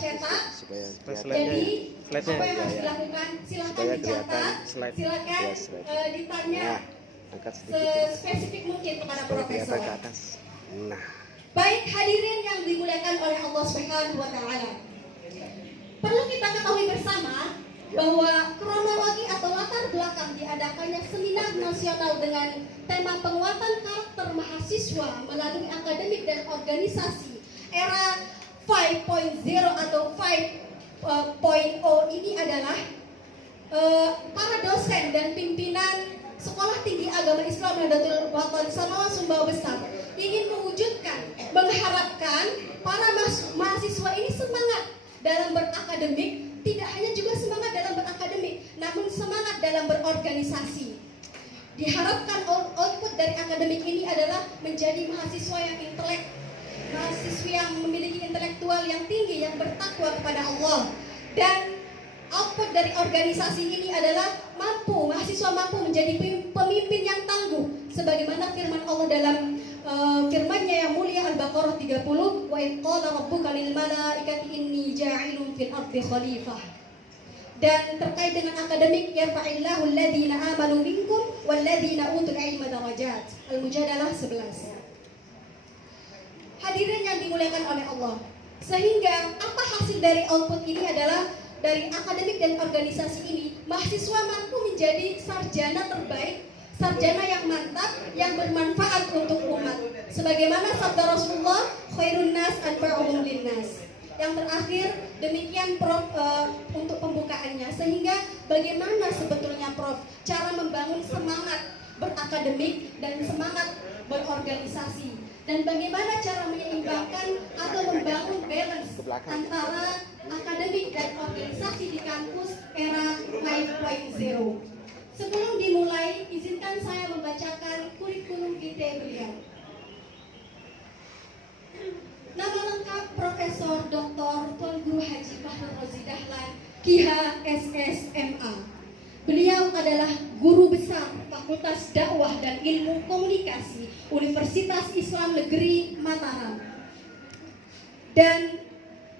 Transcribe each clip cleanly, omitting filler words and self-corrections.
cetak. Jadi apa yang harus dilakukan? Silakan dicatat, silakan ditanya spesifik mungkin kepada profesor. Baik hadirin yang dimuliakan oleh Allah Subhanahu wa taala. Perlu kita ketahui bersama bahwa kronologi atau latar belakang diadakannya seminar nasional dengan tema penguatan karakter mahasiswa melalui akademik dan organisasi era 5.0 atau 5.0 ini adalah para dosen dan pimpinan Sekolah Tinggi Agama Islam Nahdlatul Ulama Sanawa Sumbawa Besar ingin mewujudkan, mengharapkan para mahasiswa ini semangat dalam berakademik, tidak hanya juga semangat dalam berakademik, namun semangat dalam berorganisasi. Diharapkan output dari akademik ini adalah menjadi mahasiswa yang intelek, mahasiswa yang memiliki intelektual yang tinggi, yang bertakwa kepada Allah. Dan output dari organisasi ini adalah mahasiswa mampu menjadi pemimpin yang tangguh, sebagaimana firman Allah dalam firman-Nya yang mulia Al-Baqarah 30, wa idh qala rabbuka lil malaikati inni ja'ilun fil ardi khalifah. Dan terkait dengan akademik, yarfa'illahu alladhina amanu minkum walladhina utul ilma darajat. Al-Mujadalah 11. Hadirin yang dimuliakan oleh Allah. Sehingga apa hasil dari output ini adalah dari akademik dan organisasi ini, mahasiswa mampu menjadi sarjana terbaik, sarjana yang mantap, yang bermanfaat untuk umat. Sebagaimana sabda Rasulullah, khairun nas anfa'uhum linnas. Yang terakhir, demikian Prof untuk pembukaannya. Sehingga bagaimana sebetulnya Prof cara membangun semangat berakademik dan semangat berorganisasi, dan bagaimana cara menyeimbangkan atau membangun balance antara akademik dan organisasi di kampus era 5.0. Sebelum dimulai, izinkan saya membacakan kurikulum vitae beliau. Nama lengkap Profesor Dr. Tuan Guru Haji Fahrul Razi Dahlan, KIH SSMA. Beliau adalah guru besar Fakultas Dakwah dan Ilmu Komunikasi Universitas Islam Negeri Mataram. Dan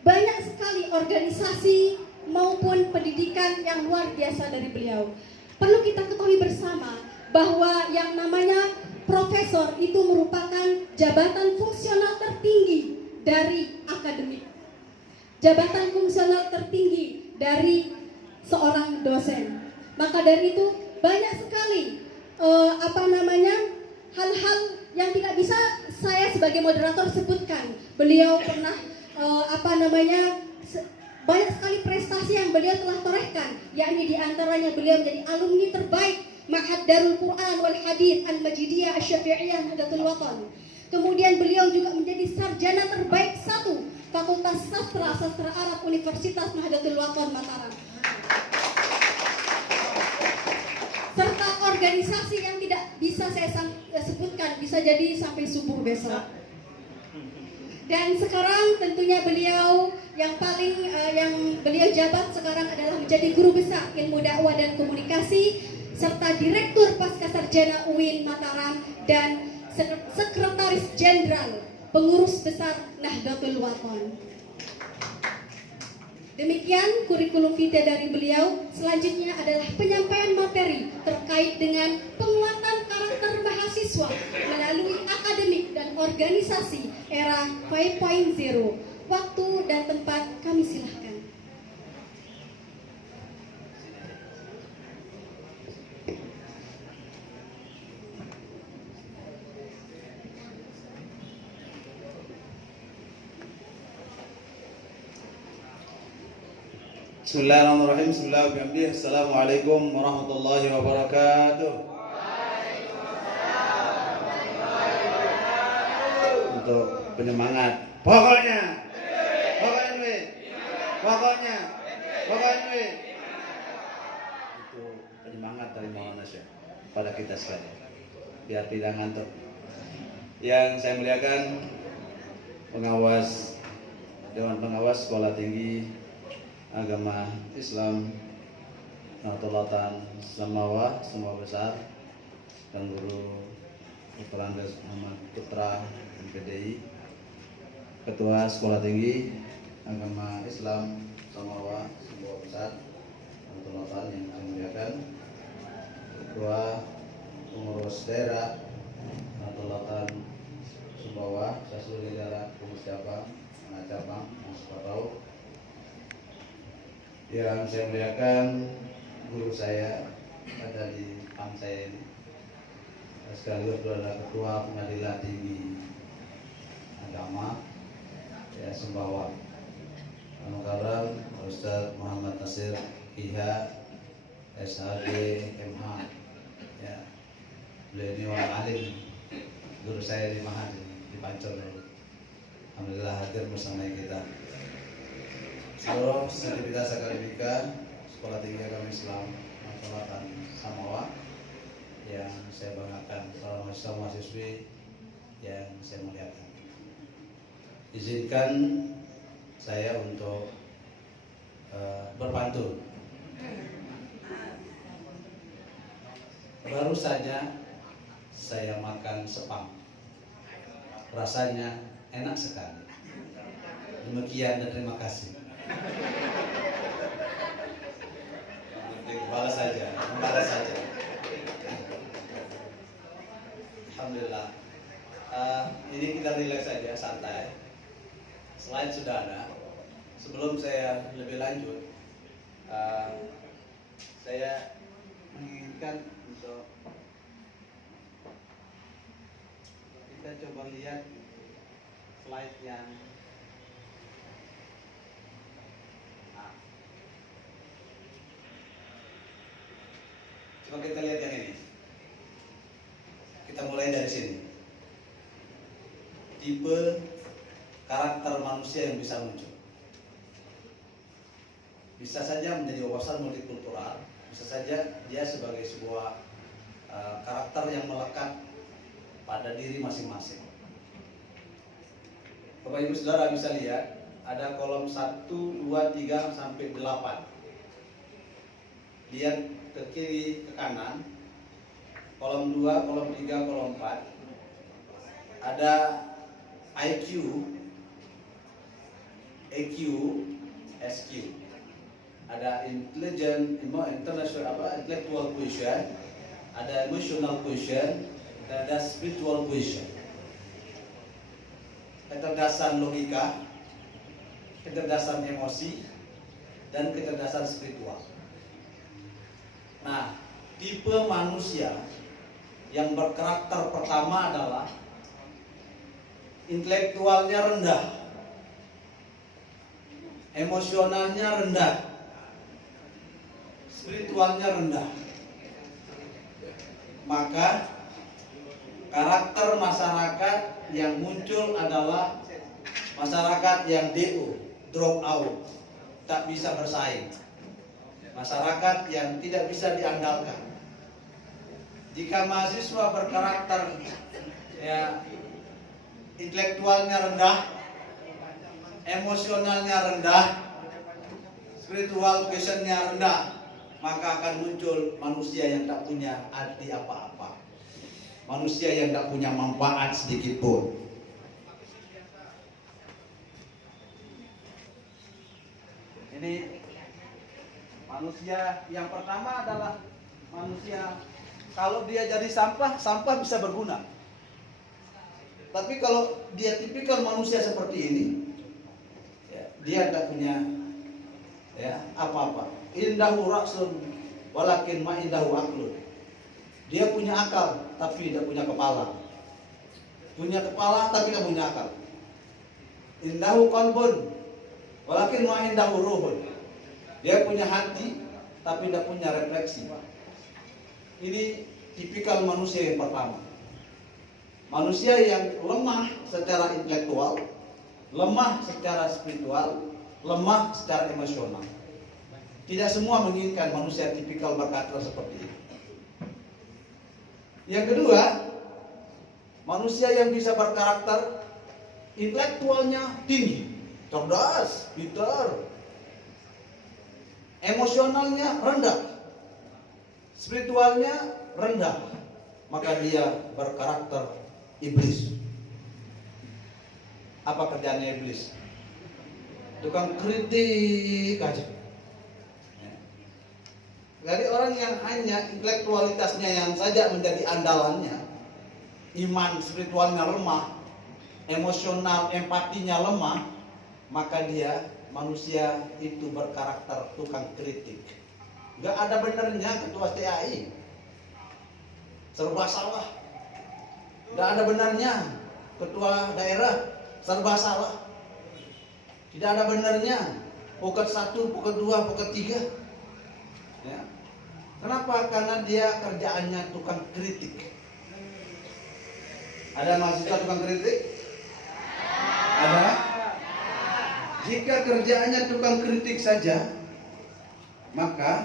banyak sekali organisasi maupun pendidikan yang luar biasa dari beliau. Perlu kita ketahui bersama bahwa yang namanya profesor itu merupakan jabatan fungsional tertinggi dari akademik, jabatan fungsional tertinggi dari seorang dosen. Maka dari itu banyak sekali hal-hal yang tidak bisa saya sebagai moderator sebutkan. Beliau pernah banyak sekali prestasi yang beliau telah torehkan, yakni diantaranya beliau menjadi alumni terbaik Ma'had Darul Quran wal Hadith Al-Majidiyah Asy-Syafi'iyah Nahdlatul Watan. Kemudian beliau juga menjadi sarjana terbaik 1 Fakultas Sastra Arab Universitas Nahdlatul Watan Mataram. Serta organisasi yang tidak bisa saya sebutkan, bisa jadi sampai subuh besok. Dan sekarang tentunya beliau yang beliau jabat sekarang adalah menjadi guru besar ilmu dakwah dan komunikasi serta direktur Pascasarjana UIN Mataram dan sekretaris jenderal pengurus besar Nahdlatul Watan. Demikian kurikulum vitae dari beliau. Selanjutnya adalah penyampaian materi terkait dengan penguatan karakter mahasiswa melalui akademik dan organisasi era 5.0. Waktu dan tempat kami silahkan. Bismillahirrahmanirrahim. Bismillahirrahmanirrahim. Assalamualaikum warahmatullahi wabarakatuh. Untuk penyemangat, pokoknya itu penyemangat dari Maulana Syekh pada kita sekalian, biar tidak ngantuk. Yang saya muliakan pengawas Dewan Pengawas Sekolah Tinggi Agama Islam Nahdlatul Watan Samawa Sumbawa Besar, dan Guru Dr. Andes Muhammad Putra MPDI, Ketua Sekolah Tinggi, agama Islam Samawa Sumbawa Besar Kedaulatan yang saya muliakan, Ketua Pengurus Daerah Kedaulatan Sumbawa, Sasuli Daerah Pengurus Cabang, Cabang, Masukatau, yang saya muliakan guru saya ada di PAM saya ini, sekaligus adalah Ketua Pengadilan Tinggi Agama ya Sumbawa, Anugerah Ustaz Muhammad Nasir IH SHG MH ya, beliau ini orang alim, guru saya di Mahat di Pancor. Alhamdulillah hadir bersama kita. Seluruh sivitas akademika Sekolah Tinggi Agama Islam Kedaulatan Samawa yang saya banggakan, para mahasiswa-mahasiswi yang saya muliakan. Izinkan saya untuk berpantun. Baru saja saya makan sepang, rasanya enak sekali. Demikian dan terima kasih. Balas saja. Alhamdulillah. Ini kita relax saja, santai. Slide sudah ada. Sebelum saya lebih lanjut, saya menginginkan untuk kita coba lihat slide yang coba kita lihat yang ini. Kita mulai dari sini. Tipe karakter manusia yang bisa muncul. Bisa saja menjadi wawasan multikultural, bisa saja dia sebagai sebuah karakter yang melekat pada diri masing-masing. Bapak Ibu Saudara bisa lihat ada kolom 1, 2, 3 sampai 8. Lihat ke kiri ke kanan, kolom 2, kolom 3, kolom 4. Ada IQ, EQ, SQ. Ada intellectual quotient, ada emotional quotient, dan ada spiritual quotient. Kecerdasan logika, kecerdasan emosi, dan kecerdasan spiritual. Nah, tipe manusia yang berkarakter pertama adalah intelektualnya rendah, emosionalnya rendah, spiritualnya rendah. Maka karakter masyarakat yang muncul adalah masyarakat yang DO, drop out, tak bisa bersaing. Masyarakat yang tidak bisa diandalkan. Jika mahasiswa berkarakter ya intelektualnya rendah, emosionalnya rendah, spiritual quotientnya rendah, maka akan muncul manusia yang tak punya arti apa-apa, manusia yang tak punya manfaat sedikit pun. Ini manusia yang pertama adalah manusia, kalau dia jadi sampah, sampah bisa berguna. Tapi kalau dia tipikal manusia seperti ini, ya, dia tidak punya ya apa-apa. Indahu ra'sun walakin ma indahu aqlun. Dia punya akal tapi tidak punya kepala. Punya kepala tapi tidak punya akal. Indahu qalbun walakin ma indahu ruhun. Dia punya hati tapi tidak punya refleksi. Ini tipikal manusia yang pertama. Manusia yang lemah secara intelektual, lemah secara spiritual, lemah secara emosional. Tidak semua menginginkan manusia tipikal berkarakter seperti ini. Yang kedua, manusia yang bisa berkarakter intelektualnya tinggi, cerdas, pintar, emosionalnya rendah, spiritualnya rendah, maka dia berkarakter iblis. Apa kerjaannya iblis? tukang kritik aja. Jadi orang yang hanya intelektualitasnya yang saja menjadi andalannya, iman spiritualnya lemah, emosional empatinya lemah, maka dia manusia itu berkarakter tukang kritik. Gak ada benernya ketua TAI, serba salah. Gak ada benarnya ketua daerah, serba salah. Tidak ada benarnya pokok 1, pokok 2, pokok 3. Ya. Kenapa? Karena dia kerjaannya tukang kritik. Ada mahasiswa tukang kritik? Ada? Jika kerjaannya tukang kritik saja, maka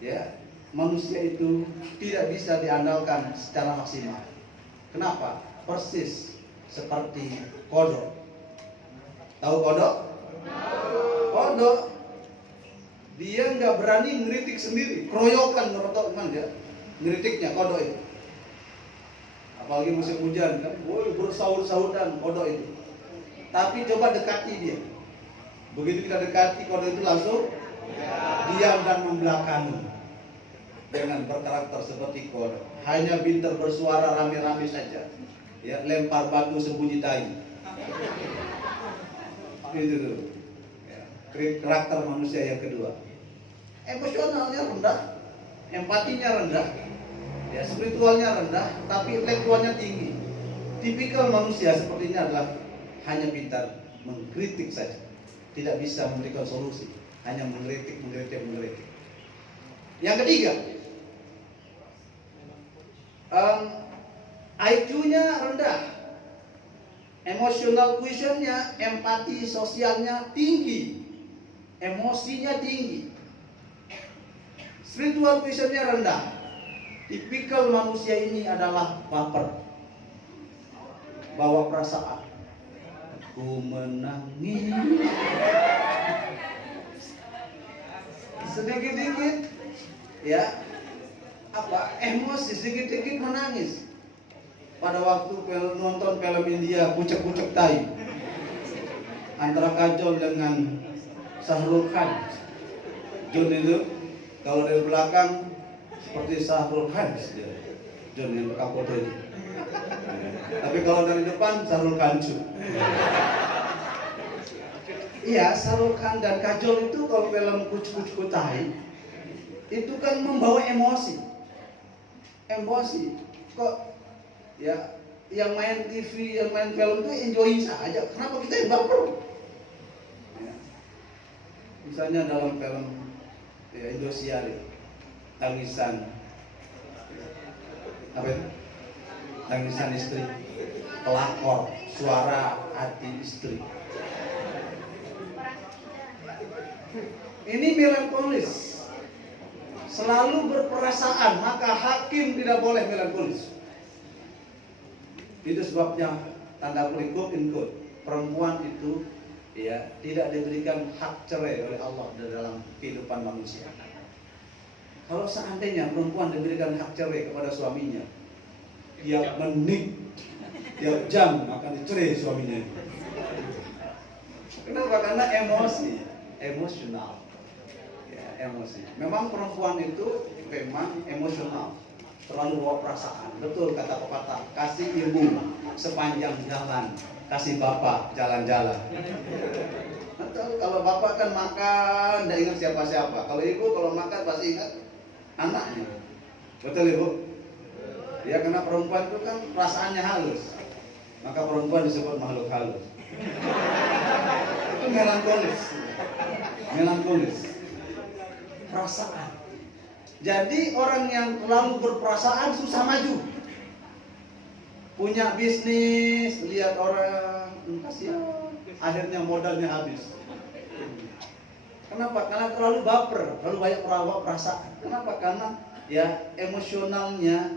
ya manusia itu tidak bisa diandalkan secara maksimal. Kenapa? Persis seperti kodok. Tahu kodok? Kodok dia nggak berani ngeritik sendiri, keroyokan merotokan dia ngeritiknya kodok itu. Apalagi musim hujan kan, woi bersaut-sautan kodok itu. Tapi coba dekati dia. Begitu kita dekati kodok itu langsung diam dan membelakangi. Dengan berkarakter seperti kodok, hanya pintar bersuara rame-rame saja. Ya, lempar batu sembunyi tai. Itu tuh. Karakter manusia yang kedua, emosionalnya rendah, empatinya rendah, ya spiritualnya rendah, tapi intelektualnya tinggi. Tipikal manusia seperti ini adalah hanya pintar mengkritik saja, tidak bisa memberikan solusi, hanya mengkritik. Yang ketiga, IQ-nya rendah, emotional quotient-nya, empati sosialnya tinggi. Emosinya tinggi, spiritual quotient-nya rendah. Tipikal manusia ini adalah baper, bawa perasaan. Ku menangis sedikit-dikit, ya emosi sedikit-dikit menangis. Pada waktu nonton film India Kucek-kucek tai antara Kajol dengan Shahrukh Khan, John itu kalau dari belakang seperti Shahrukh Khan, John yang berkapote itu. Tapi kalau dari depan Shahrukh Khan. Iya, Shahrukh Khan dan Kajol itu kalau film Kucek-kucek tai itu kan membawa emosi. Kok ya yang main TV, yang main film itu enjoy saja. Kenapa kita yang baper? Misalnya dalam film ya, Indosiar, tangisan apa itu? Tangisan istri, pelakor, suara hati istri. Ini melankolis, selalu berperasaan, maka hakim tidak boleh melankolis. Itu sebabnya tanda kutip perempuan itu ya tidak diberikan hak cerai oleh Allah dalam kehidupan manusia. Kalau seandainya perempuan diberikan hak cerai kepada suaminya, tiap menit, tiap jam akan dicerai suaminya. Kenapa? Karena emosional. Ya, emosi. Memang perempuan itu memang emosional, terlalu bawa perasaan. Betul kata pepatah, kasih ibu sepanjang jalan, kasih bapak jalan-jalan. Kalau bapak kan makan, tidak ingat siapa-siapa. Kalau ibu kalau makan pasti ingat anaknya. Betul ibu? Ya karena perempuan itu kan perasaannya halus, maka perempuan disebut makhluk halus. Itu melankolis, perasaan. Jadi orang yang terlalu berperasaan susah maju. Punya bisnis, lihat orang, kasihan, akhirnya modalnya habis. Kenapa? Karena terlalu baper, terlalu banyak perasaan. Kenapa? Karena ya emosionalnya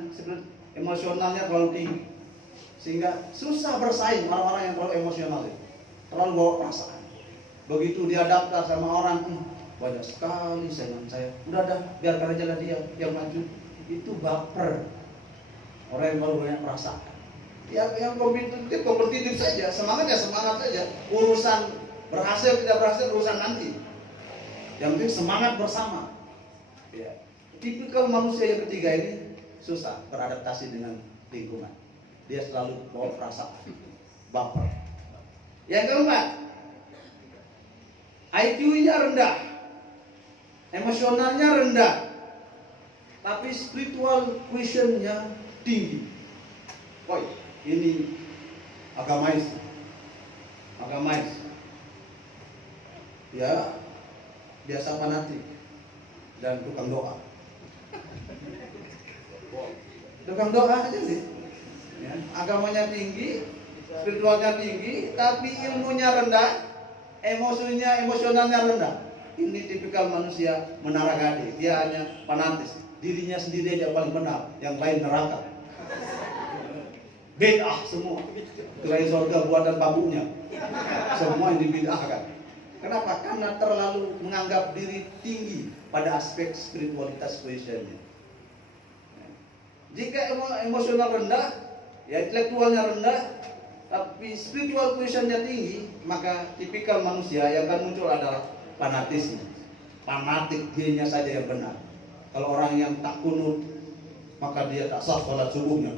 terlalu tinggi, sehingga susah bersaing orang-orang yang terlalu emosional itu, terlalu bawa perasaan. Begitu dia daftar sama orang, banyak sekali saingan saya. Udah, biarkan aja lah dia yang maju. Itu baper. Orang yang terlalu banyak perasaan. Yang kompetitif saja, semangat saja. Urusan Berhasil tidak berhasil urusan nanti. Yang penting semangat bersama. Ya. Tipikal manusia yang ketiga ini susah beradaptasi dengan lingkungan. Dia selalu bawa perasaan, baper. Yang keempat, IQ-nya rendah, emosionalnya rendah, tapi spiritual quotient-nya tinggi. Woi, ini agamais. Ya, biasa fanatik dan tukang doa. Tukang doa aja sih. Ya, agamanya tinggi, spiritualnya tinggi, tapi ilmunya rendah, emosionalnya rendah. Ini tipikal manusia menara gade. Dia hanya fanatis. Dirinya sendiri aja paling benar, yang lain neraka. Bid'ah semua. Kirain surga buatan babunya. Semua yang dibid'ahkan. Kenapa? Karena terlalu menganggap diri tinggi pada aspek spiritualitas quotient-nya. Jika emosional rendah, ya intelektualnya rendah, tapi spiritual quotient-nya tinggi, maka tipikal manusia yang akan muncul adalah fanatisme. Fanatik, dianya saja yang benar. Kalau orang yang tak kunut, maka dia tak sah sholat subuhnya.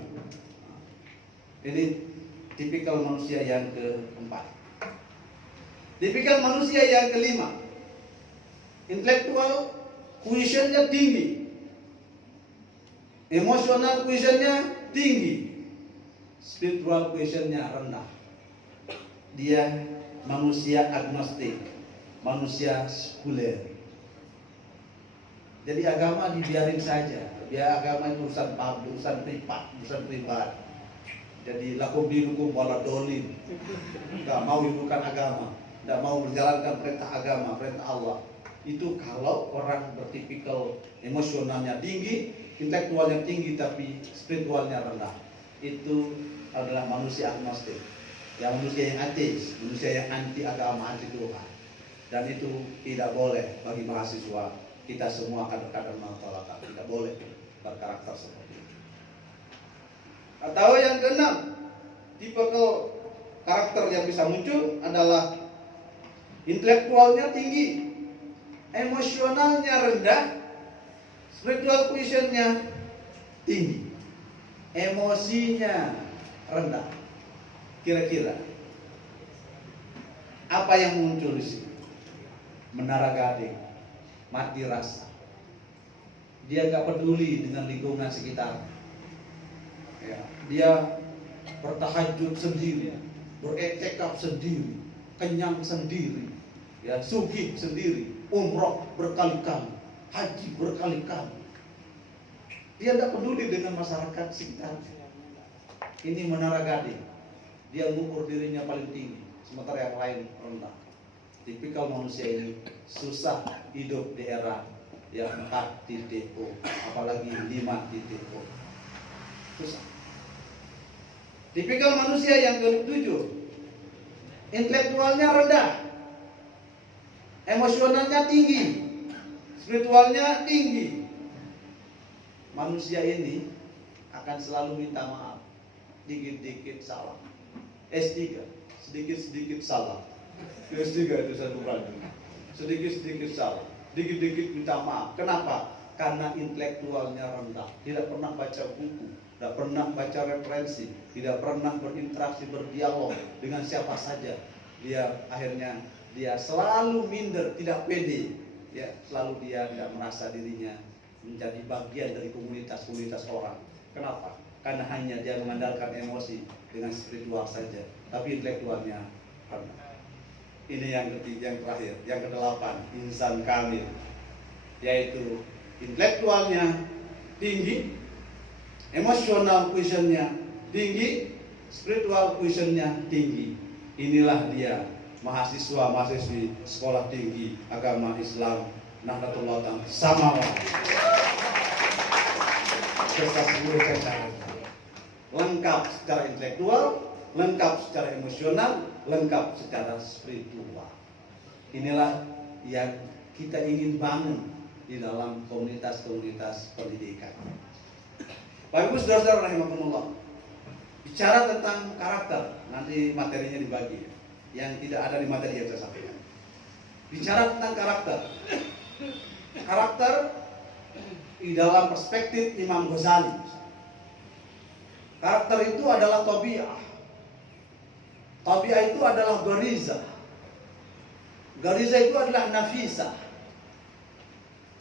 Ini tipikal manusia yang keempat. Tipikal manusia yang kelima, intelektual quotient-nya tinggi, emosional quotient-nya tinggi, spiritual quotient-nya rendah. Dia manusia agnostik, manusia sekuler. Jadi agama dibiarin saja. Dia agama itu urusan privat. Jadi lakum dinukum wala dolim. Enggak mau hidupkan agama, enggak mau menjalankan perintah agama, perintah Allah. Itu kalau orang bertipikal emosionalnya tinggi, intelektualnya tinggi tapi spiritualnya rendah. Itu adalah manusia agnostik. Yang manusia yang ateis, manusia yang anti agama, anti Tuhan. Dan itu tidak boleh bagi mahasiswa kita semua kader-kader Mautolaka, tidak boleh berkarakter seperti itu. Atau yang keenam, tipe karakter yang bisa muncul adalah intelektualnya tinggi, emosionalnya rendah, spiritual quotient-nya tinggi, emosinya rendah. Kira-kira apa yang muncul di sini? Menara gading, mati rasa. Dia nggak peduli dengan lingkungan sekitar. Ya, dia bertahajud sendiri, beretikaf sendiri, kenyang sendiri, ya, sugih sendiri, umroh berkali-kali, haji berkali-kali. Dia tidak peduli dengan masyarakat sekitar. Ini menara gading. Dia mengukur dirinya paling tinggi, sementara yang lain rendah. Tipikal manusia ini susah hidup di era yang 4.0, apalagi 5.0. Susah. Tipikal manusia yang ke-7, intelektualnya rendah, emosionalnya tinggi, spiritualnya tinggi. Manusia ini akan selalu minta maaf, dikit-dikit salah. S3, sedikit-sedikit salah. S3 itu satu rajin. Sedikit-sedikit salah, dikit-dikit minta maaf. Kenapa? Karena intelektualnya rendah, tidak pernah baca buku, tidak pernah baca referensi, tidak pernah berinteraksi, berdialog dengan siapa saja. Dia akhirnya selalu minder, tidak pede. Ya, selalu dia tidak merasa dirinya menjadi bagian dari komunitas orang. Kenapa? Karena hanya dia mengandalkan emosi dengan spiritual saja, tapi intelektualnya rendah. Ini yang ketiga, yang terakhir, yang ke-8, insan kamil, yaitu intelektualnya tinggi, emosional quotient-nya tinggi, spiritual quotient-nya tinggi. Inilah dia mahasiswa-mahasiswi sekolah tinggi agama Islam Nahdlatul Ulama Samawat. Lengkap secara intelektual, lengkap secara emosional, lengkap secara spiritual. Inilah yang kita ingin bangun di dalam komunitas-komunitas pendidikan. Bapak Ibu Saudara-saudara rahimakumullah. Bicara tentang karakter, nanti materinya dibagi. yang tidak ada di materi yang saya sampaikan. Bicara tentang karakter. Karakter di dalam perspektif Imam Ghazali. Karakter itu adalah tabi'ah. Tabi'ah itu adalah gariza. Gariza itu adalah nafisah.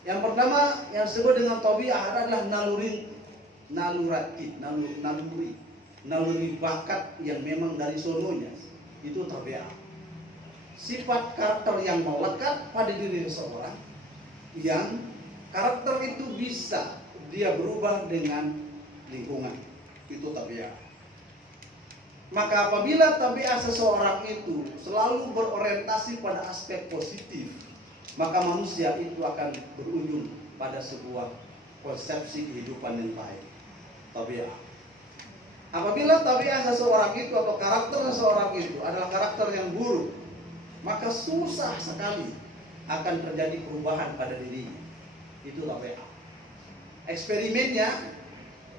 Yang pertama yang disebut dengan tabi'ah adalah naluri bakat yang memang dari sononya. Itu tabi'ah. Sifat karakter yang melekat pada diri seseorang, yang karakter itu bisa dia berubah dengan lingkungan. Itu tabiat. Maka apabila tabiat seseorang itu selalu berorientasi pada aspek positif, maka manusia itu akan berujung pada sebuah konsepsi kehidupan yang baik. Tabiat. Apabila tabiat seseorang itu atau karakter seseorang itu adalah karakter yang buruk, maka susah sekali akan terjadi perubahan pada dirinya. Itu tabiat. Eksperimennya,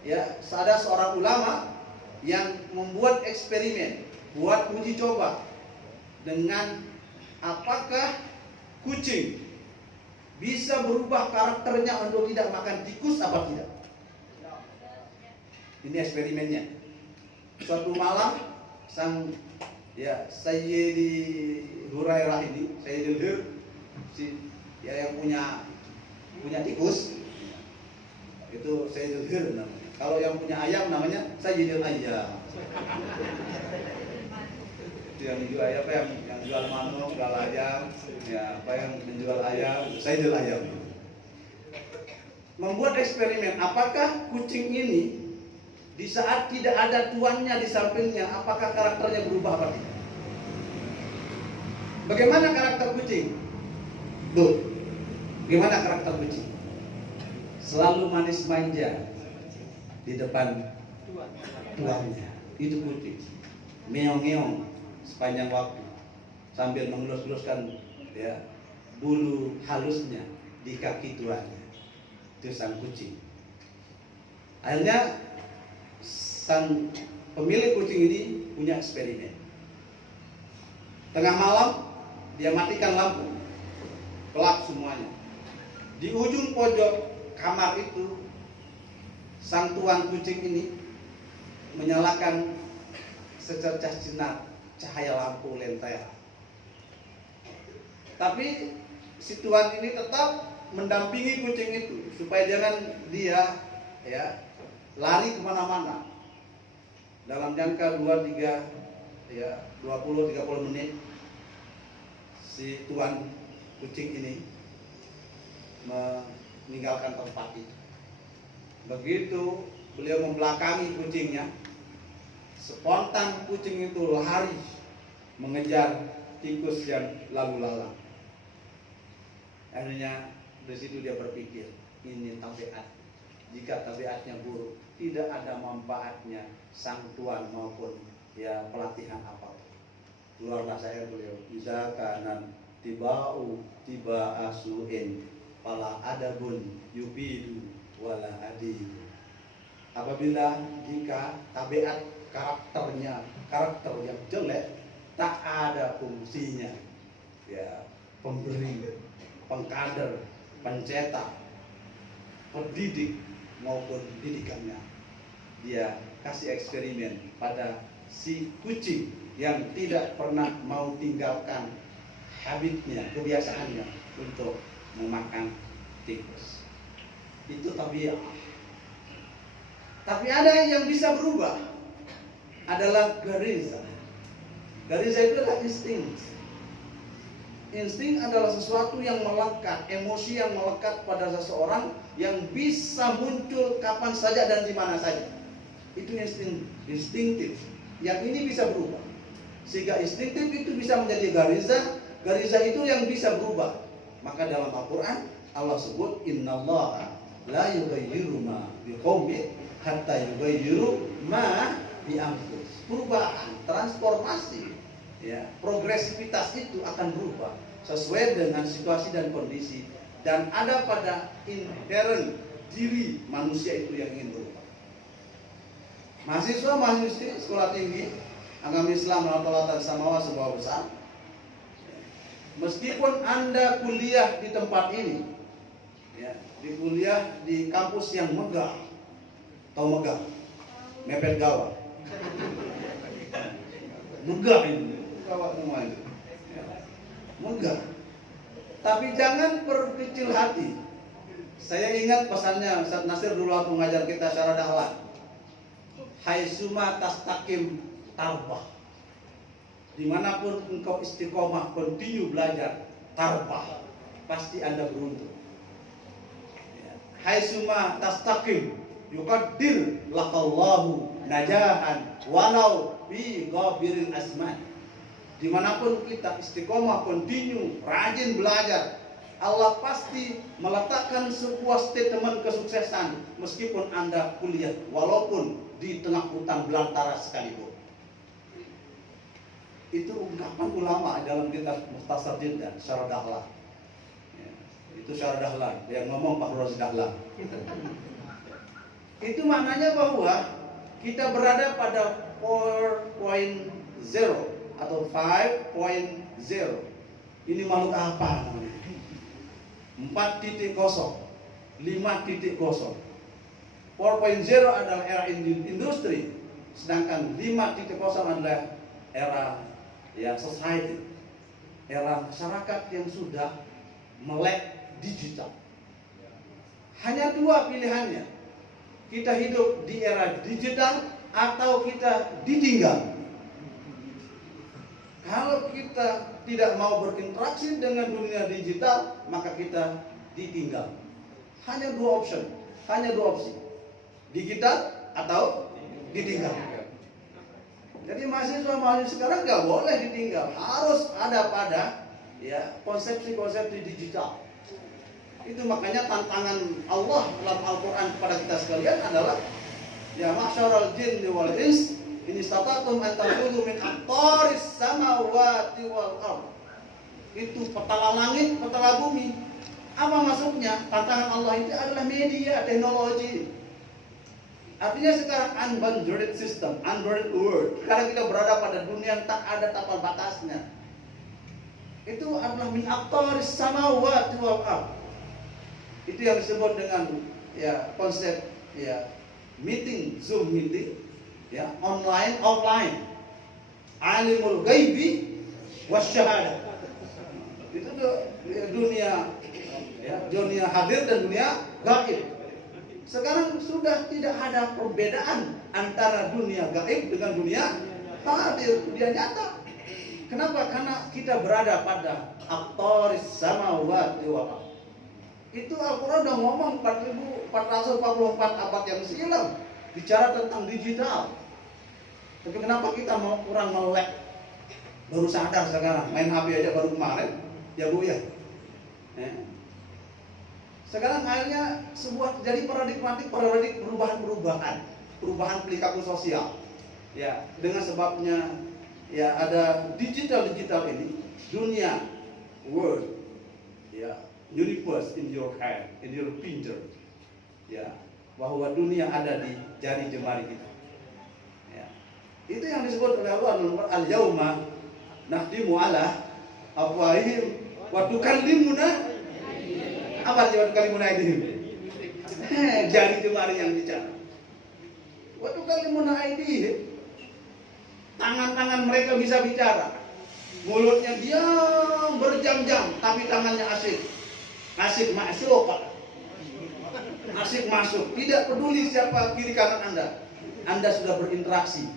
ya, ada seorang ulama yang membuat eksperimen, buat uji coba dengan apakah kucing bisa berubah karakternya untuk tidak makan tikus apa tidak. Ini eksperimennya. Suatu malam sang Sayyidi Hurairah ini, Sayyidul Hur, yang punya tikus, itu Sayyidul Hur namanya. Kalau yang punya ayam namanya Sayyidul Ayam. Itu yang jual ayam, yang jual manuk, jual ayam, ya, apa yang menjual ayam, Sayyidul Ayam. Membuat eksperimen, apakah kucing ini di saat tidak ada tuannya di sampingnya, apakah karakternya berubah apa tidak? Bagaimana karakter kucing? Bagaimana karakter kucing? Selalu manis manja di depan tuannya. Itu kucing. Meong-meong sepanjang waktu sambil mengelus-eluskan, ya, bulu halusnya di kaki tuannya. Itu sang kucing. Akhirnya sang pemilik kucing ini punya eksperimen. Tengah malam dia matikan lampu, gelap semuanya. Di ujung pojok kamar itu sang tuan kucing ini menyalakan secercah sinar cahaya lampu lentera. Tapi si tuan ini tetap mendampingi kucing itu supaya jangan dia, ya, lari kemana-mana. Dalam jangka 20-30 menit si tuan kucing ini meninggalkan tempat itu. Begitu beliau membelakangi kucingnya, spontan kucing itu lari mengejar tikus yang lalu lalang. Akhirnya dari situ dia berpikir, ini tabiat. Jika tabiatnya buruk, tidak ada manfaatnya sang tuan maupun, ya, pelatihan apapun. Keluarlah saya beliau, bisa kanan tibau tiba asuin pala adabun yubidu wala adi. Apabila jika tabiat karakter yang jelek, tak ada fungsinya, ya, pemberi, pengkader, pencetak, pendidik maupun didikannya. Dia kasih eksperimen pada si kucing yang tidak pernah mau tinggalkan habitnya, kebiasaannya untuk memakan tikus. Itu tabiat. Tapi ada yang bisa berubah, adalah gariza. Gariza itu adalah insting. Insting adalah sesuatu yang melekat, emosi yang melekat pada seseorang yang bisa muncul kapan saja dan di mana saja. Itu instinktif. Yang ini bisa berubah. Sehingga instinktif itu bisa menjadi gariza. Gariza itu yang bisa berubah. Maka dalam Al-Quran Allah sebut innallaha la yughayyiru ma biqaumin hatta yughayyiru ma bi anfusihim. Perubahan, transformasi, ya, progresivitas itu akan berubah sesuai dengan situasi dan kondisi, dan ada pada inherent diri manusia itu yang ingin berubah. Mahasiswa-mahasiswi sekolah tinggi Agama Islam rata-rata samawa sebuah besar. Meskipun Anda kuliah di tempat ini, ya, di kuliah di kampus yang megah, tahu megah, mepet gawat, megah ini, gawat semua itu, ya, megah. Tapi jangan berkecil hati. Saya ingat pesannya Ustaz Nasir dulu waktu mengajar kita secara dahlan. Hai suma tastaqim tarbah. Dimanapun engkau istiqomah, continue belajar, tarbah, pasti Anda beruntung. Hai suma tastaqim yuqaddir laqallahu najahan walau bi ghabiril asman. Dimanapun kita istiqomah, continue, rajin belajar, Allah pasti meletakkan sebuah statement kesuksesan meskipun Anda kuliah walaupun di tengah hutan belantara sekalipun. Itu ungkapan ulama dalam kitab Mukhtasar Jildan Syarah Dahlan. Ya, itu Syarah Dahlan yang ngomong Pak Rozi Dahlan. Itu maknanya bahwa kita berada pada 4.0 atau 5.0. Ini makhluk apa namanya? 4.0, 5.0. 4.0 adalah era industri, sedangkan 5.0 adalah era society, era masyarakat yang sudah melek digital. Hanya dua pilihannya, kita hidup di era digital atau kita ditinggal. Kalau kita tidak mau berinteraksi dengan dunia digital, maka kita ditinggal. Hanya dua opsi, digital atau ditinggal. Jadi mahasiswa sekarang nggak boleh ditinggal, harus ada pada konsepsi-konsepsi digital. Itu makanya tantangan Allah dalam Al-Quran kepada kita sekalian adalah ya ma'syaral jinni wal ins in istata'tum an tanfudhu min aqtaris samawati wal ardh. Itu petala langit, petala bumi. Apa maksudnya? Tantangan Allah itu adalah media, teknologi. Artinya sekarang unbounded system, unbounded world. Sekarang kita berada pada dunia yang tak ada tapal batasnya. Itu adalah min aqtaris samawati wal ardh. Itu yang disebut dengan konsep meeting, Zoom meeting, online, offline. Alimul ghaibi wasyahadah. Itu dunia hadir dan dunia gaib. Sekarang sudah tidak ada perbedaan antara dunia gaib dengan dunia hadir, dunia nyata. Kenapa? Karena kita berada pada aqtaris samawati wal ardh. Itu Al-Quran udah ngomong 4444 abad yang silam bicara tentang digital. Tapi kenapa kita mau kurang melek? Baru sadar sekarang, main HP aja baru kemarin, ya Bu ya. Sekarang akhirnya jadi paradigmatik perubahan perilaku sosial. Ya, dengan sebabnya ada digital ini, dunia, world, universe in your hand, in your finger. Bahwa dunia ada di jari jemari kita. Itu yang disebut oleh Allah al-yauma nahdimu ala afwahihim wa tukallimuna. Apa jawab kalimuna aidihim? Jari jemari yang bicara. Wa tukallimuna aidihim. Tangan-tangan mereka bisa bicara. Mulutnya diam berjam-jam, tapi tangannya asik masuk, Pak. Asik masuk. Tidak peduli siapa kiri kanan Anda. Anda sudah berinteraksi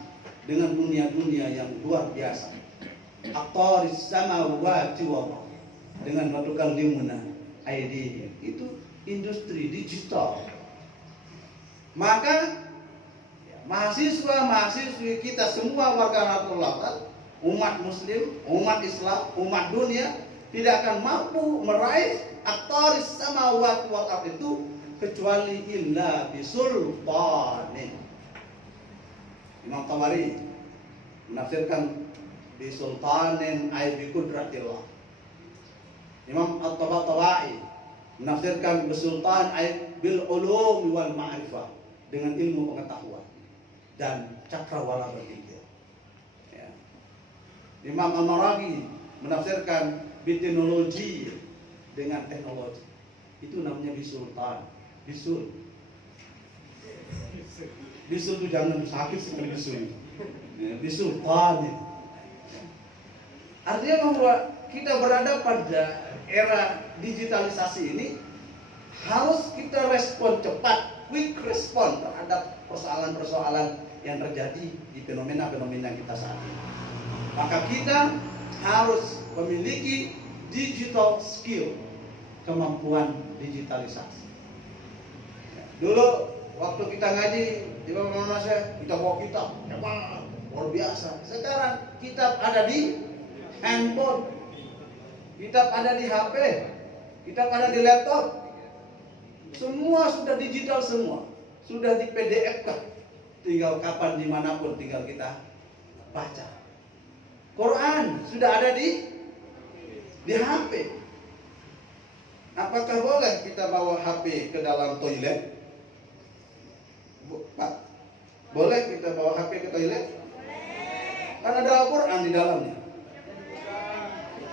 dengan dunia-dunia yang luar biasa. Aqtaris samawati wal ardh. Dengan matukan limuna aidihim. Itu industri digital. Maka mahasiswa-mahasiswi kita semua warga Nahdlatul umat muslim, umat Islam, umat dunia tidak akan mampu meraih aqtaris samawati wal ardh itu kecuali illa bisultanin. Imam Tabari menafsirkan bisultanin ay bi qudratillah. Imam At-Tabatabai menafsirkan bisultan ay bil ulum wal ma'rifah, dengan ilmu pengetahuan dan cakrawala berpikir. Imam Al-Maraghi menafsirkan biteknologi dengan teknologi. Itu namanya bisultan. Bisul. Bisul itu jangan sakit sekali bisul. Bisultan. Artinya bahwa kita berada pada era digitalisasi ini, harus kita respon cepat, quick respon terhadap persoalan-persoalan yang terjadi di fenomena-fenomena kita saat ini. Maka kita harus memiliki digital skill, kemampuan digitalisasi. Dulu waktu kita ngaji di Indonesia, kita bawa kitab, hebat, luar biasa. Sekarang kitab ada di handphone, kitab ada di HP, kitab ada di laptop. Semua sudah digital semua, sudah di PDF kan. Tinggal kapan dimanapun tinggal kita baca. Quran sudah ada di HP. Apakah boleh kita bawa HP ke dalam toilet? Pak, boleh kita bawa HP ke toilet? Kan ada Al-Quran di dalamnya.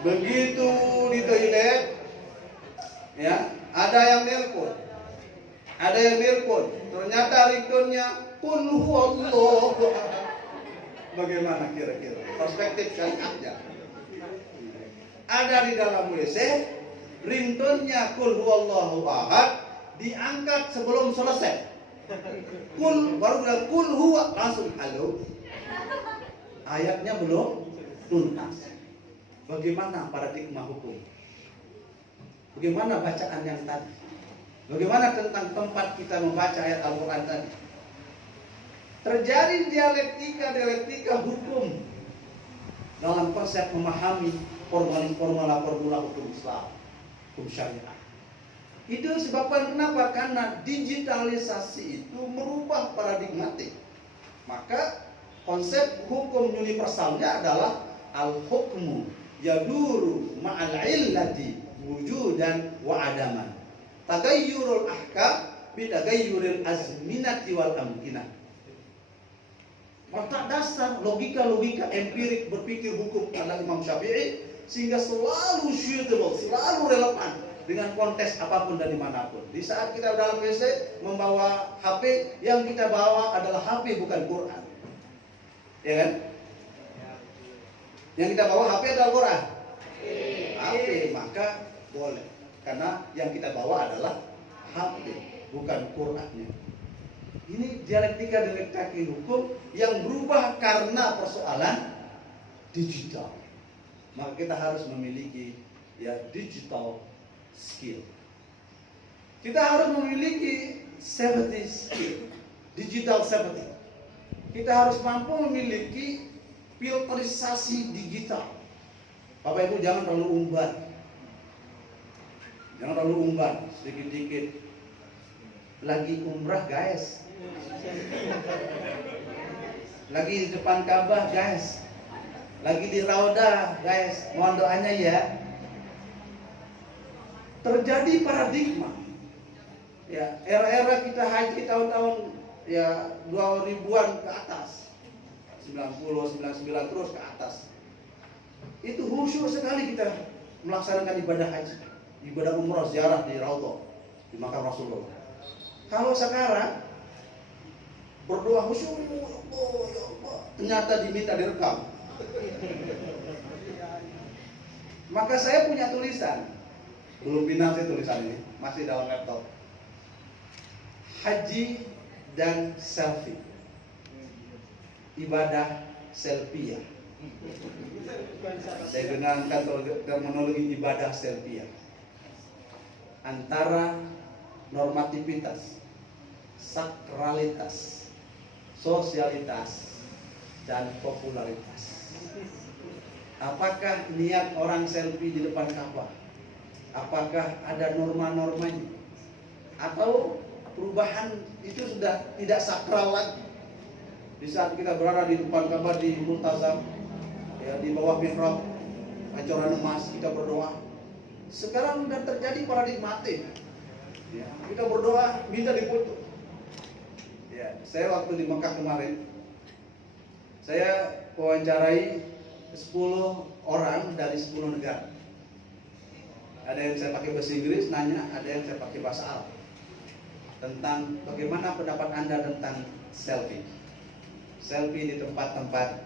Begitu di toilet, ya, ada yang nelpon. Ternyata ringtone-nya Qul huwallahu ahad. Bagaimana kira-kira perspektif syariatnya? Ada di dalam WC, ringtone-nya Qul huwallahu ahad, diangkat sebelum selesai. Baru bilang Qul huwa, langsung halo. Ayatnya belum tuntas. Bagaimana paradigma hukum? Bagaimana bacaan yang tadi? Bagaimana tentang tempat kita membaca ayat Al-Quran tadi? Terjadi dialektika hukum dalam konsep memahami formula hukum Islam, hukum syariat. Itu sebabkan kenapa? Karena digitalisasi itu merubah paradigmatik. Maka konsep hukum universalnya adalah al-hukmu yaduru ma'al illati wujudan wa adaman. Tagayyurul ahkam bidagayyuril azminati wal amkinah. Watak dasar logika empirik berpikir hukum adalah Imam Syafi'i, sehingga selalu suitable, selalu relevan dengan konteks apapun dan dimanapun. Di saat kita dalam WC membawa HP, yang kita bawa adalah HP bukan Quran, ya kan? Yang kita bawa HP adalah Quran. HP, maka boleh, karena yang kita bawa adalah HP bukan Qurannya. Ini dialektika hukum yang berubah karena persoalan digital. Maka kita harus memiliki digital skill. Kita harus memiliki safety skill, digital safety. Kita harus mampu memiliki filterisasi digital. Bapak Ibu jangan terlalu umbar. Jangan terlalu umbar, sedikit-sedikit. Lagi umrah guys. Lagi di depan Ka'bah guys. Lagi di Raudah guys. Mohon doanya ya. Terjadi paradigma. Ya, era-era kita haji tahun-tahun 2000-an ke atas. 90, 99 terus ke atas. Itu khusyuk sekali kita melaksanakan ibadah haji, ibadah umrah, ziarah di Raudhah, di makam Rasulullah. Kalau sekarang berdoa khusyuk, ya Allah, ternyata diminta direkam. Maka saya punya tulisan, belum final sih tulisan ini, masih dalam laptop. Haji dan selfie, ibadah selfie. Saya gunakan terminologi ibadah selfie antara normativitas, sakralitas, sosialitas, dan popularitas. Apakah niat orang selfie di depan Ka'bah? Apakah ada norma-normanya? Atau perubahan itu sudah tidak sakral lagi? Di saat kita berada di depan Ka'bah di Multazam, di bawah mihrab, pancoran emas, kita berdoa. Sekarang sudah terjadi paradigmatik. Kita berdoa minta difoto. Saya waktu di Mekah kemarin, saya wawancarai 10 orang dari 10 negara. Ada yang saya pakai bahasa Inggris nanya, ada yang saya pakai bahasa Arab. Tentang bagaimana pendapat Anda tentang selfie. Selfie di tempat-tempat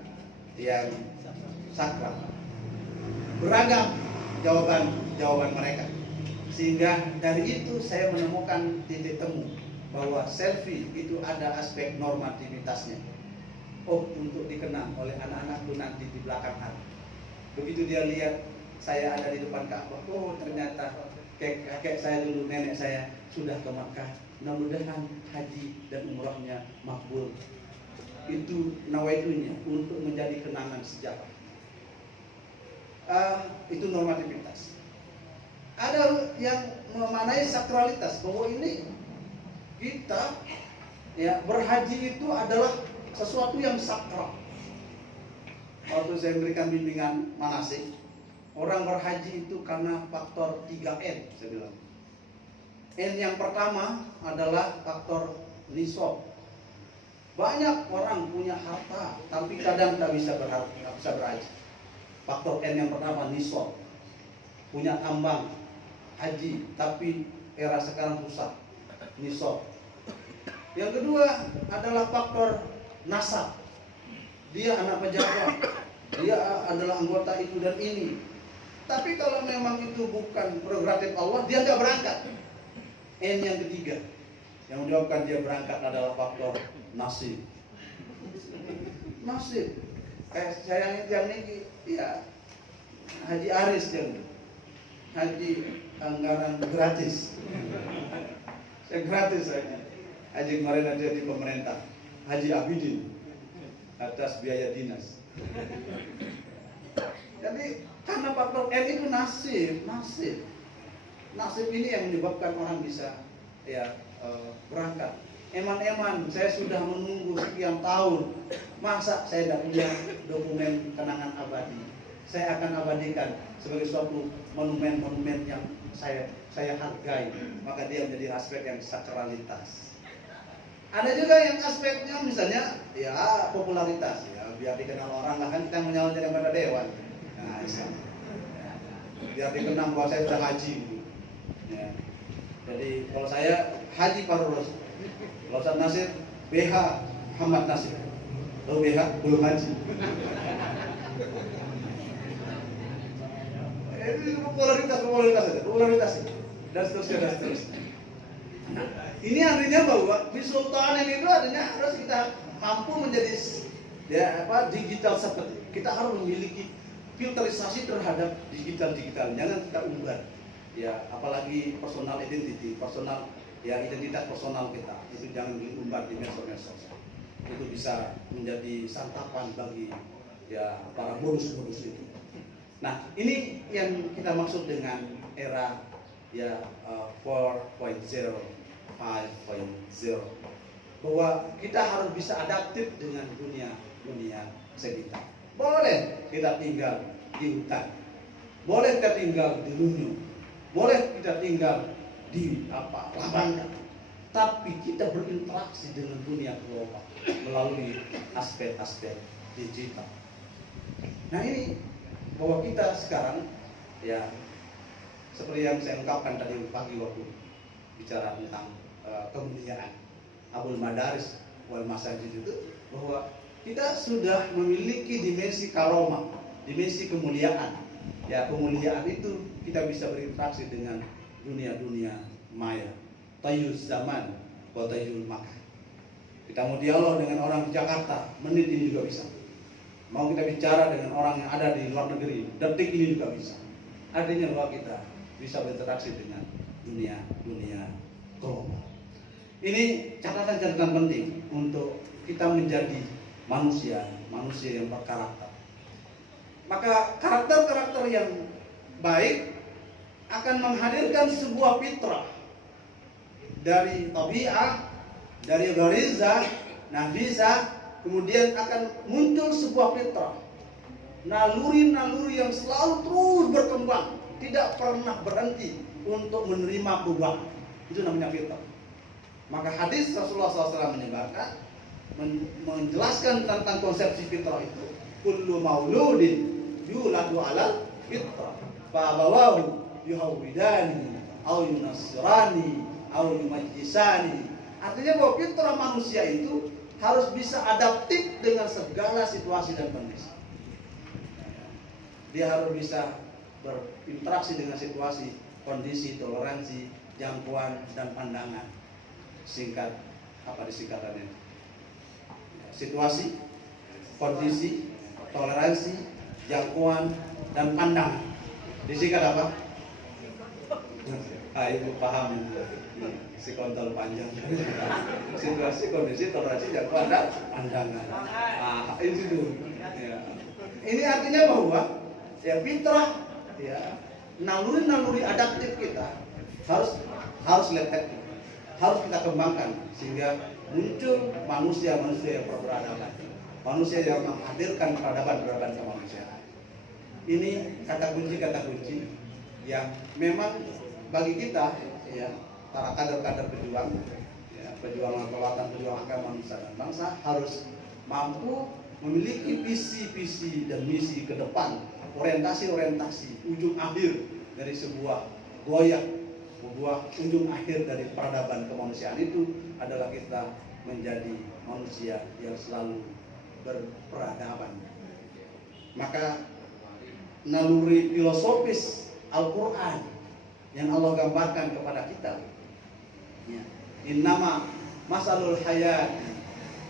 yang sakral. Beragam jawaban mereka. Sehingga dari itu saya menemukan titik temu bahwa selfie itu ada aspek normativitasnya. Oh, untuk dikenang oleh anak-anakku nanti di belakang hari. Begitu dia lihat saya ada di depan Ka'bah, oh ternyata kakek saya dulu, nenek saya sudah ke Makkah. Mudah-mudahan haji dan umrahnya makbul. Itu nawaitunya untuk menjadi kenangan sejarah. Itu normativitas. Ada yang memaknai sakralitas, bahwa ini kita ya berhaji itu adalah sesuatu yang sakral. Waktu saya memberikan bimbingan manasik, orang berhaji itu karena faktor 3N, saya bilang. N yang pertama adalah faktor nisab. Banyak orang punya harta, tapi kadang tak bisa berhaji. Faktor N yang pertama nisab. Punya tambang, haji, tapi era sekarang susah. Nisab. Yang kedua adalah faktor nasab. Dia anak pejabat, dia adalah anggota itu dan ini. Tapi kalau memang itu bukan prerogatif Allah, dia nggak berangkat. N yang ketiga, yang menyebabkan dia berangkat adalah faktor nasib. Nasib. Kayak saya yang ini, ya Haji Aris yang haji anggaran gratis. Saya gratis saya. Haji kemarin ada di pemerintah, Haji Abidin atas biaya dinas. Jadi karena faktor N itu nasib ini yang menyebabkan orang bisa ya berangkat. Eman-eman, saya sudah menunggu sekian tahun, masa saya tidak punya dokumen kenangan abadi. Saya akan abadikan sebagai suatu monumen-monumen yang saya hargai. Maka dia menjadi aspek yang sakralitas. Ada juga yang aspeknya misalnya ya popularitas, ya biar dikenal orang lah, kan kita menyalahkan yang pada dewan. Nah, biar dikenang bahwa saya sudah haji. Ya. Jadi kalau saya Haji Farurus, kalau Ustaz Nasir BH Muhammad Nasir, kalau BH belum haji. Ini popularitas dan seterusnya. Nah, ini artinya bahwa Bisultanin itu artinya harus kita mampu menjadi digital seperti kita harus memiliki filterisasi terhadap digital. Jangan kita umbar ya, apalagi personal identity, identitas personal kita itu jangan diumbar di medsos. Itu bisa menjadi santapan bagi ya para bonus itu. Nah, ini yang kita maksud dengan era ya 4.0, 5.0, bahwa kita harus bisa adaptif dengan dunia sekitar. Boleh kita tinggal di hutan, boleh kita tinggal di Lunyu, boleh kita tinggal di Labangan, tapi kita berinteraksi dengan dunia global melalui aspek-aspek digital. Nah ini bahwa kita sekarang ya seperti yang saya ungkapkan tadi pagi waktu bicara tentang kemuliaan Abul Madaris wal Masajid itu, bahwa kita sudah memiliki dimensi karomah, dimensi kemuliaan. Ya kemuliaan itu kita bisa berinteraksi dengan dunia maya, tayyuz zaman, wa tayyul makan. Kita mau dialog dengan orang di Jakarta, menit ini juga bisa. Mau kita bicara dengan orang yang ada di luar negeri, detik ini juga bisa. Artinya bahwa kita bisa berinteraksi dengan dunia global. Ini catatan-catatan penting untuk kita menjadi manusia yang berkarakter. Maka karakter-karakter yang baik akan menghadirkan sebuah fitrah dari tabiat, dari gharizah, nafisah, kemudian akan muncul sebuah fitrah, naluri-naluri yang selalu terus berkembang, tidak pernah berhenti untuk menerima perubahan. Itu namanya fitrah. Maka hadis Rasulullah SAW menyebarkan, menjelaskan tentang konsepsi fitrah itu, kullu mauludin yuladu alal fitrah fa abawahu yuhawwidani au yunasrani au yumajjisani. Artinya bahwa fitrah manusia itu harus bisa adaptif dengan segala situasi dan kondisi. Dia harus bisa berinteraksi dengan situasi, kondisi, toleransi, jangkauan, dan pandangan. Singkat, apa disingkatannya? Situasi, kondisi, toleransi, jangkauan, dan pandangan. Disingkat apa? Ibu paham itu. Si kontol panjang. Situasi, kondisi, toleransi, jangkauan, dan pandangan. Itu. Ya. Ini artinya bahwa ya fitrah, ya naluri-naluri adaptif kita harus efektif, harus kita kembangkan sehingga muncul manusia-manusia yang berperadaban, manusia yang menghadirkan peradaban kemanusiaan. Ini kata kunci yang memang bagi kita, ya para kader-kader pejuang, ya, pejuang kelautan, pejuang agama nusa dan bangsa harus mampu memiliki visi-visi dan misi ke depan, orientasi ujung akhir dari sebuah ujung akhir dari peradaban kemanusiaan itu adalah kita menjadi manusia yang selalu berperadaban. Maka naluri filosofis Al-Quran yang Allah gambarkan kepada kita, ya, innama masalul hayat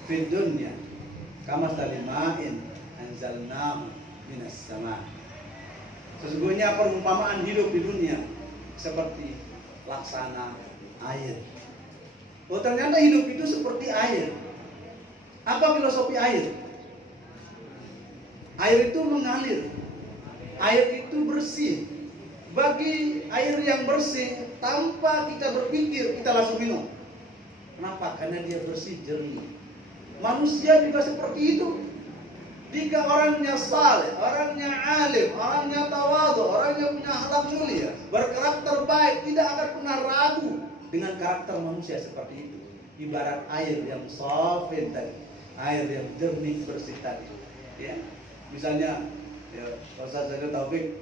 fid dunya kama salima'in anzalnahu minas sama. Sesungguhnya perumpamaan hidup di dunia seperti laksana air. Oh, ternyata hidup itu seperti air. Apa filosofi air? Air itu mengalir. Air itu bersih. Bagi air yang bersih, tanpa kita berpikir, kita langsung minum. Kenapa? Karena dia bersih, jernih. Manusia juga seperti itu. Jika orangnya saleh, orangnya alim, orangnya tawadhu, orangnya punya akhlak mulia, berkarakter baik, tidak akan pernah ragu dengan karakter manusia seperti itu. Ibarat air yang safin tadi, air yang jernih bersih tadi. Ya, misalnya, ya, Ustaz Taufik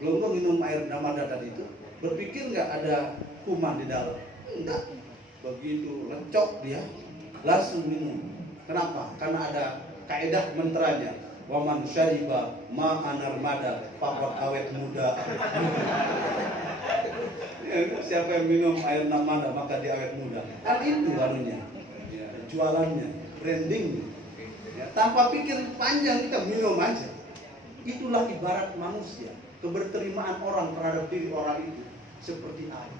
belum minum air Namada tadi itu, berpikir nggak ada kuman di dalam? Enggak. Begitu lecok dia, langsung minum. Kenapa? Karena ada kaidah menteranya, waman syariba ma'an armada faqad awet muda. Ya, siapa yang minum air Namada maka dia awet muda. Kan itu anunya, ya, jualannya, brandingnya. Ya, tanpa pikir panjang kita minum aja. Itulah ibarat manusia. Keberterimaan orang terhadap diri orang itu seperti air.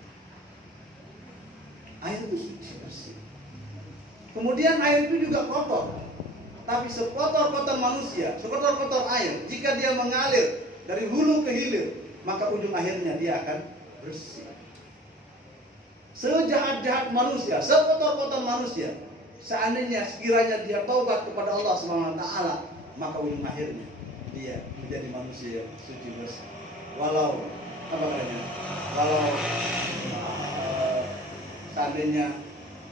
Air itu bersih. Kemudian air itu juga kotor. Tapi sekotor-kotor manusia, sekotor-kotor air, jika dia mengalir dari hulu ke hilir, maka ujung akhirnya dia akan bersih. Sejahat-jahat manusia, sekotor-kotor manusia, seandainya sekiranya dia taubat kepada Allah SWT, maka ujung akhirnya dia menjadi manusia yang suci bersih. Walau seandainya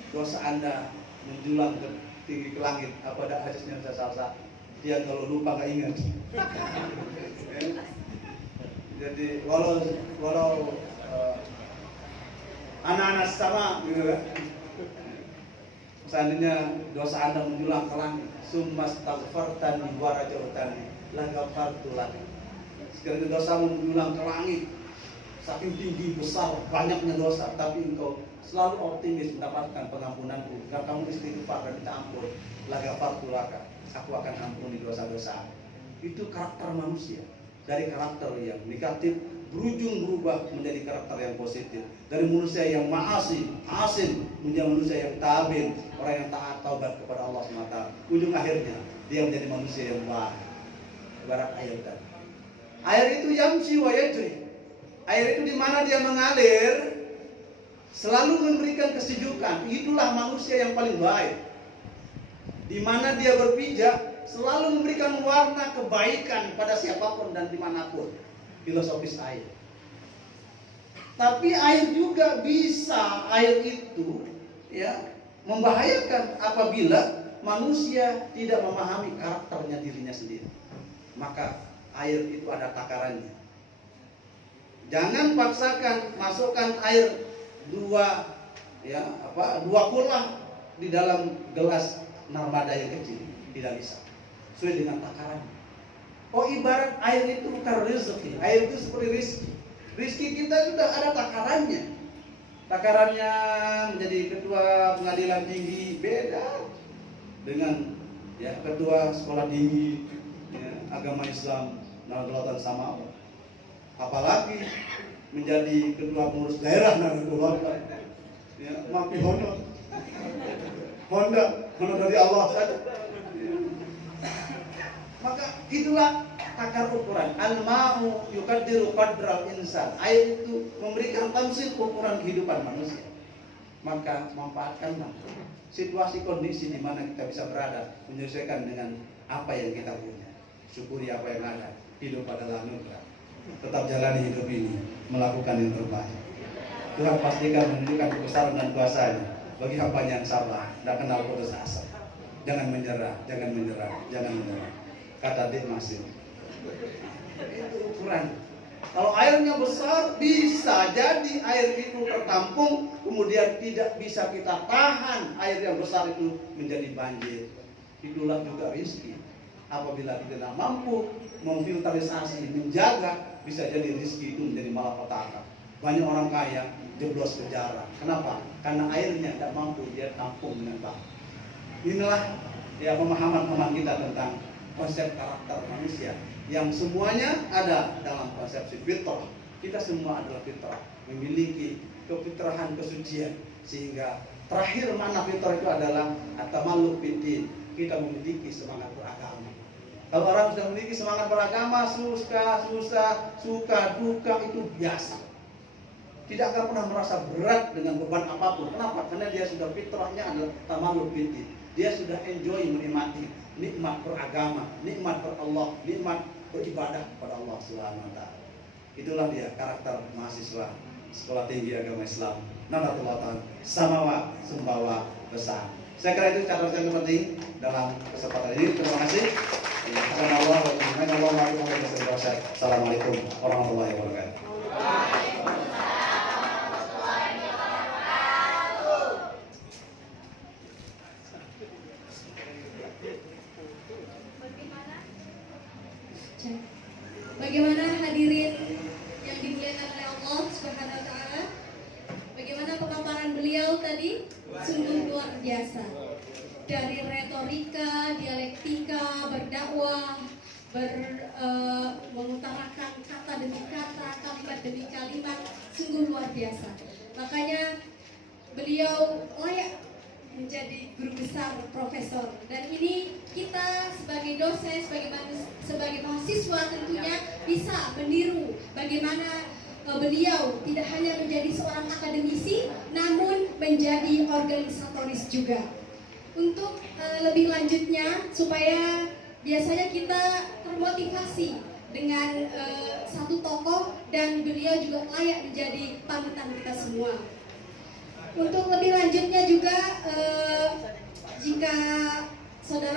dosa Anda menjulang tinggi ke langit, apa ada hadisnya saya dia kalau lupa nggak ingat. Jadi walau anak-anak sama gitu kan, seandainya dosa Anda menjulang ke langit, summa astaghfartani wa raja'tani la ghafartu lak. Sekali dosa menjulang ke langit, saking tinggi besar banyaknya dosa, tapi engkau selalu optimis mendapatkan pengampunanku. Jika kamu istighfar dan minta ampun, la ghafartu lak, aku akan ampuni dosa-dosa. Itu karakter manusia. Dari karakter yang negatif berubah menjadi karakter yang positif. Dari manusia yang asin menjadi manusia yang tabin, orang yang taat taubat kepada Allah SWT. Ujung akhirnya dia menjadi manusia yang baik. Ibarat air tadi. Air itu yamshi wa yajri. Air itu di mana dia mengalir selalu memberikan kesejukan. Itulah manusia yang paling baik. Di mana dia berpijak selalu memberikan warna kebaikan pada siapapun dan dimanapun. Filosofis air. Tapi air juga bisa, air itu ya membahayakan apabila manusia tidak memahami karakternya dirinya sendiri. maka air itu ada takarannya. Jangan paksakan masukkan air dua kulah di dalam gelas narmada yang kecil, tidak bisa. Sesuai dengan takarannya. Oh, ibarat air itu bukan rezeki, air itu seperti rizki. Rizki kita sudah ada takarannya. Takarannya menjadi ketua pengadilan tinggi beda dengan ketua sekolah tinggi agama Islam Nahdlatul Ulama. Apalagi menjadi ketua pengurus daerah Nahdlatul Ulama, mapi Honda dari Allah saja. Maka itulah takar ukuran. Al-ma'u yukaddiru qadral insan. Air itu memberikan tamsil ukuran kehidupan manusia. Maka manfaatkanlah situasi kondisi di mana kita bisa berada, menyesuaikan dengan apa yang kita punya. Syukuri apa yang ada. Hidup adalah anugerah. Tetap jalani hidup ini, melakukan yang terbaik. Tuhan pastikan menunjukkan kebesaran dan kuasa-Nya bagi hamba-Nya yang sabar, tidak kenal putus asa. Jangan menyerah, jangan menyerah, jangan menyerah. Kata Dik Masih. Itu ukuran. Kalau airnya besar, bisa jadi air itu tertampung, kemudian tidak bisa kita tahan air yang besar itu menjadi banjir. Itulah juga rezeki. Apabila kita tidak mampu memfilterisasi, menjaga, bisa jadi rezeki itu menjadi malapetaka. Banyak orang kaya jeblos penjara. Kenapa? Karena airnya tidak mampu dia tampung dengan baik. Inilah pemahaman kita tentang konsep karakter manusia yang semuanya ada dalam konsepsi fitrah. Kita semua adalah fitrah, memiliki kefitrahan kesucian, sehingga terakhir makna fitrah itu adalah at-tamalluk bid-din. Kita memiliki semangat beragama. Kalau orang sudah memiliki semangat beragama, suka, duka itu biasa. Tidak akan pernah merasa berat dengan beban apapun. Kenapa? Karena dia sudah fitrahnya adalah tamalluk bid-din. Dia sudah enjoy menikmati nikmat beragama, nikmat berallah, nikmat beribadah kepada Allah Subhanahu wa taala. Itulah dia karakter mahasiswa Sekolah Tinggi Agama Islam Nahdlatul Ulama Samawa Sumbawa Besar. Saya kira itu catatan yang penting dalam kesempatan ini. Terima kasih. Assalamualaikum warahmatullahi wabarakatuh. Bagaimana hadirin yang dimuliakan oleh Allah Subhanahu wa taala? Bagaimana pemaparan beliau tadi? Sungguh luar biasa. Dari retorika, dialektika, berdakwah, mengutarakan kata demi kata, kalimat demi kalimat, sungguh luar biasa. Makanya beliau layak menjadi guru besar, profesor. Dan ini kita sebagai dosen, sebagai mahasiswa tentunya bisa meniru bagaimana beliau tidak hanya menjadi seorang akademisi, namun menjadi organisatoris juga. Untuk lebih lanjutnya, supaya biasanya kita termotivasi dengan satu tokoh dan beliau juga layak menjadi panutan kita semua. Untuk lebih lanjutnya juga, jika saudara